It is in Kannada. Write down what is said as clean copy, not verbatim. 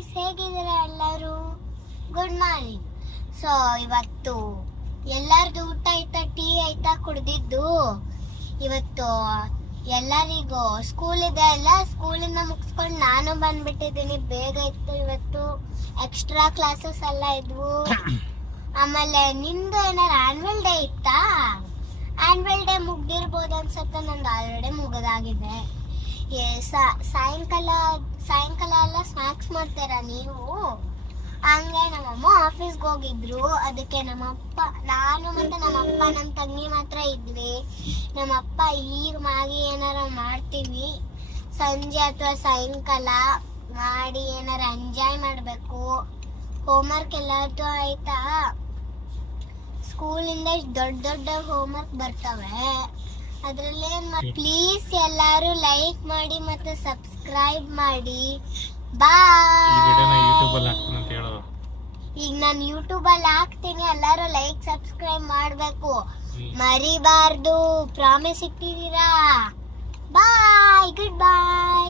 ಗೈಸ್, ಹೇಗಿದ್ದೀರಾ ಎಲ್ಲರೂ? Good morning. ಸೊ ಇವತ್ತು ಎಲ್ಲರದು ಊಟ ಆಯ್ತಾ, ಟೀ ಆಯ್ತಾ ಕುಡ್ದಿದ್ದು? ಇವತ್ತು ಎಲ್ಲರಿಗೂ ಸ್ಕೂಲ್ ಇದೆ ಅಲ್ಲ, ಸ್ಕೂಲಿಂದ ಮುಗಿಸ್ಕೊಂಡು ನಾನು ಬಂದ್ಬಿಟ್ಟಿದ್ದೀನಿ. ಬೇಗ ಇತ್ತು ಇವತ್ತು, ಎಕ್ಸ್ಟ್ರಾ ಕ್ಲಾಸಸ್ ಎಲ್ಲ ಇದ್ವು. ಆಮೇಲೆ ನಿಂದು ಏನಾರು ಆನ್ಯುವಲ್ ಡೇ ಇತ್ತಾ? ಆನ್ಯುವಲ್ ಡೇ ಮುಗ್ದಿರ್ಬೋದು ಅನ್ಸುತ್ತೆ, ನಂದು ಆಲ್ರೆಡಿ ಮುಗಿದಾಗಿದೆ. ಸಾಯಂಕಾಲ ಎಲ್ಲ ಸ್ನಾಕ್ಸ್ ಮಾಡ್ತೀರಾ ನೀವು? ಹಂಗೆ ನಮ್ಮಮ್ಮ ಆಫೀಸ್ಗೆ ಹೋಗಿದ್ರು, ಅದಕ್ಕೆ ನಮ್ಮಪ್ಪ, ನಾನು ಮತ್ತೆ ನಮ್ಮಪ್ಪ ನಮ್ಮ ತಂಗಿ ಮಾತ್ರ ಇದ್ವಿ. ನಮ್ಮಪ್ಪ ಈಗ ಮ್ಯಾಗಿ ಏನಾರ ಮಾಡ್ತೀವಿ, ಸಂಜೆ ಅಥವಾ ಸಾಯಂಕಾಲ ಮಾಡಿ ಏನಾರ ಎಂಜಾಯ್ ಮಾಡಬೇಕು. ಹೋಮ್ವರ್ಕ್ ಎಲ್ಲಾರ್ದು ಆಯ್ತಾ? ಸ್ಕೂಲಿಂದ ದೊಡ್ಡ ಹೋಮ್ವರ್ಕ್ ಬರ್ತವೆ, ಅದ್ರಲ್ಲಿ ಪ್ಲೀಸ್ ಎಲ್ಲರೂ ಲೈಕ್ ಮಾಡಿ ಮತ್ತೆ ಸಬ್ಸ್ಕ್ರೈಬ್ ಮಾಡಿ. ಈಗ ನಾನು ಯೂಟ್ಯೂಬ್ ಅಲ್ಲಿ ಹಾಕ್ತೀನಿ, ಎಲ್ಲರೂ ಲೈಕ್ ಸಬ್ಸ್ಕ್ರೈಬ್ ಮಾಡ್ಬೇಕು, ಮರಿಬಾರ್ದು. ಪ್ರಾಮಿಸ್ ಇಟ್ಟಿದ್ದೀರಾ? ಬಾಯ್, ಗುಡ್ ಬಾಯ್.